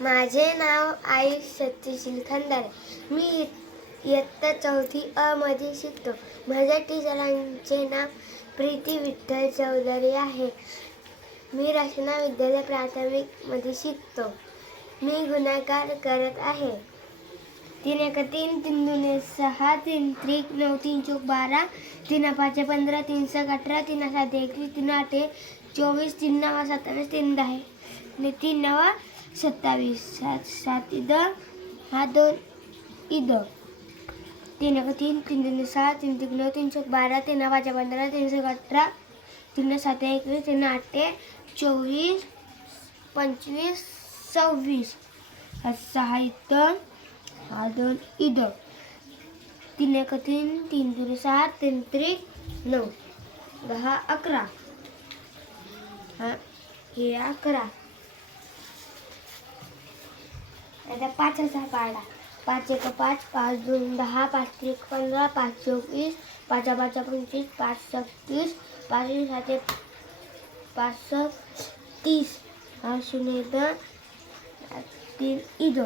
माझे नाव आई सत्यशील खंदारे. मी इ- इयत्ता चौथी अ मध्ये शिकतो. माझ्या टीचरांचे नाव प्रीती विठ्ठल चौधरी आहे. मी रचना विद्यालय प्राथमिकमध्ये शिकतो. मी गुन्हागार करत आहे. तीन एक तीन तीन दोन सहा तीन त्रिक नऊ तीन चौक बारा तीन पाच पंधरा तीन सक अठरा तीन सात एकवीस तीन आठ चोवीस तीन नवा सत्तावीस तीन दहा आणि तीन नवा सत्तावीस सात सात इद हा दोन इद. तीन एक तीन तीन तीन सहा तीन तीन नऊ तीन बारा तीन पाच पंधरा तीनशे अठरा तीन सात एकवीस तीन आठ चोवीस पंचवीस सव्वीस. सहा इद हा दोन इद. तीन एक तीन तीन तीन सहा तीन त्रिक नऊ. दहा अकरा. हा हे अकरा. आता पाचचा पाडा पाच एक पाच पाच दोन दहा पाच त्रिक पंधरा पाच चोवीस पाच पाच पंचवीस पाच सत्तीस पाच सात पाच सक तीस. शून्य दोन तीन इद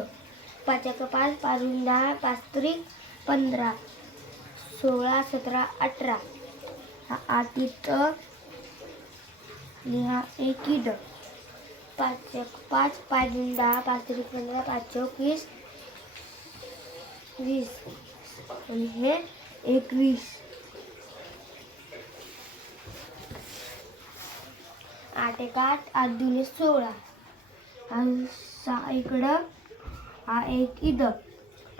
पाच एक पाच पाच दोन दहा पाच त्रिक पंधरा. सोळा सतरा अठरा. हा आठ इथं. लिहा एक इड पाच पाच पाच दोन दहा पाच तरी पंधरा पाच चौक वीस. वीस आणि हे एकवीस. आठ एक आठ आठ दुने सोळा. आणि सहा इकडं हा एक इथं.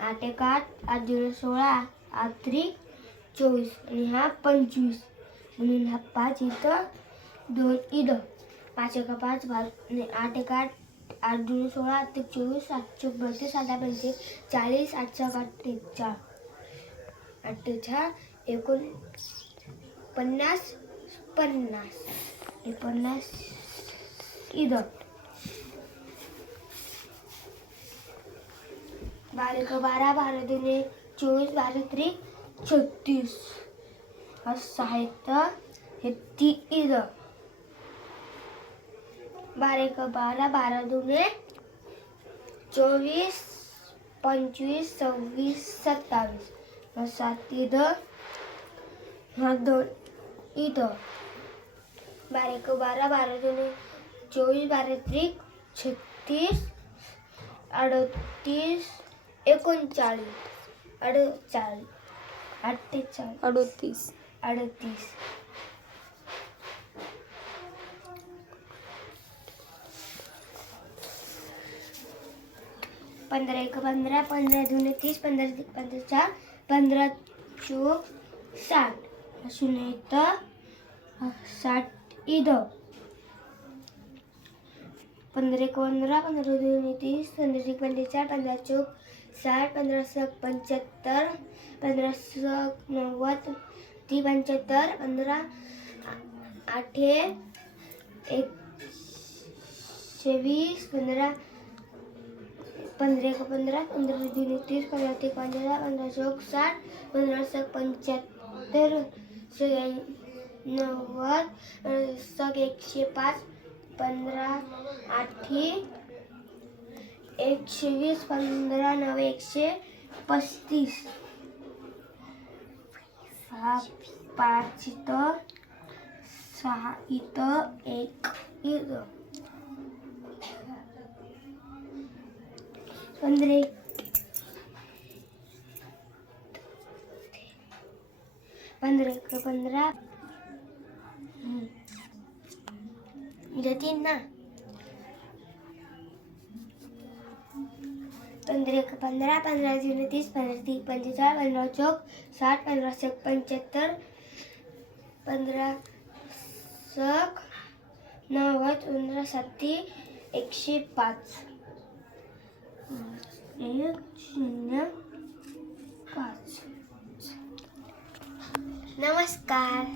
आठ एक आठ आठ दुने सोळा आठ त्रिक चोवीस. आणि हा पंचवीस. म्हणून हा पाच इथं दोन इथं. पाच एक पाच पाच आठ एक आठ आठ दोन सोळा आठ एक चोवीस सातशे बत्तीस सात पंचवीस चाळीस आठशे आठ एक चार. आठ एकोण पन्नास पन्नास. हे पन्नास इद बारा बारा बारा दुने चोवीस बारा त्रिक छत्तीस. हा साहित्य हे ती इद बारा एक बारा बारा दुने चोवीस पंचवीस सव्वीस सत्तावीस. हा सात इद हा दोन इद बारा एक बारा बारा दुने चोवीस बारा त्रिक छत्तीस अडतीस एकोणचाळीस अडचाळीस अठ्ठेचाळीस अडोतीस. अडतीस. पंधरा एक पंधरा पंधरा दोन तीस पंधरा पंधरा चार पंधरा चोक साठ. शून्य इथं साठ इथं पंधरा एक पंधरा पंधरा दोन तीस पंधरा एक पंधरा चार पंधरा चौक साठ पंधरा सक पंच्याहत्तर पंधरा सक नव्वद ती पंच्याहत्तर पंधरा आठे एक वीस पंधरा पंधरा एक पंधरा पंधरा दोन तीस पंधरा ते पंधरा पंधरा चौक साठ पंधरा सक पंच्याहत्तर नव्वद सग एकशे पाच पंधरा आठी एकशे वीस पंधरा नऊ एकशे पस्तीस. सहा पाच इथं सहा इथं एक इथं. पंधरा एक. पंधरा एक पंधरा? हम्म. तीन ना. पंधरा एक पंधरा पंधरा झिरो तीस पंधरा तीस पंचेचाळीस पंधरा चौक साठ पंधरा सक पंच्याहत्तर पंधरा सक नव्वद पंधरा सत्ती एकशे पाच. एक शून्य पाच नमस्कार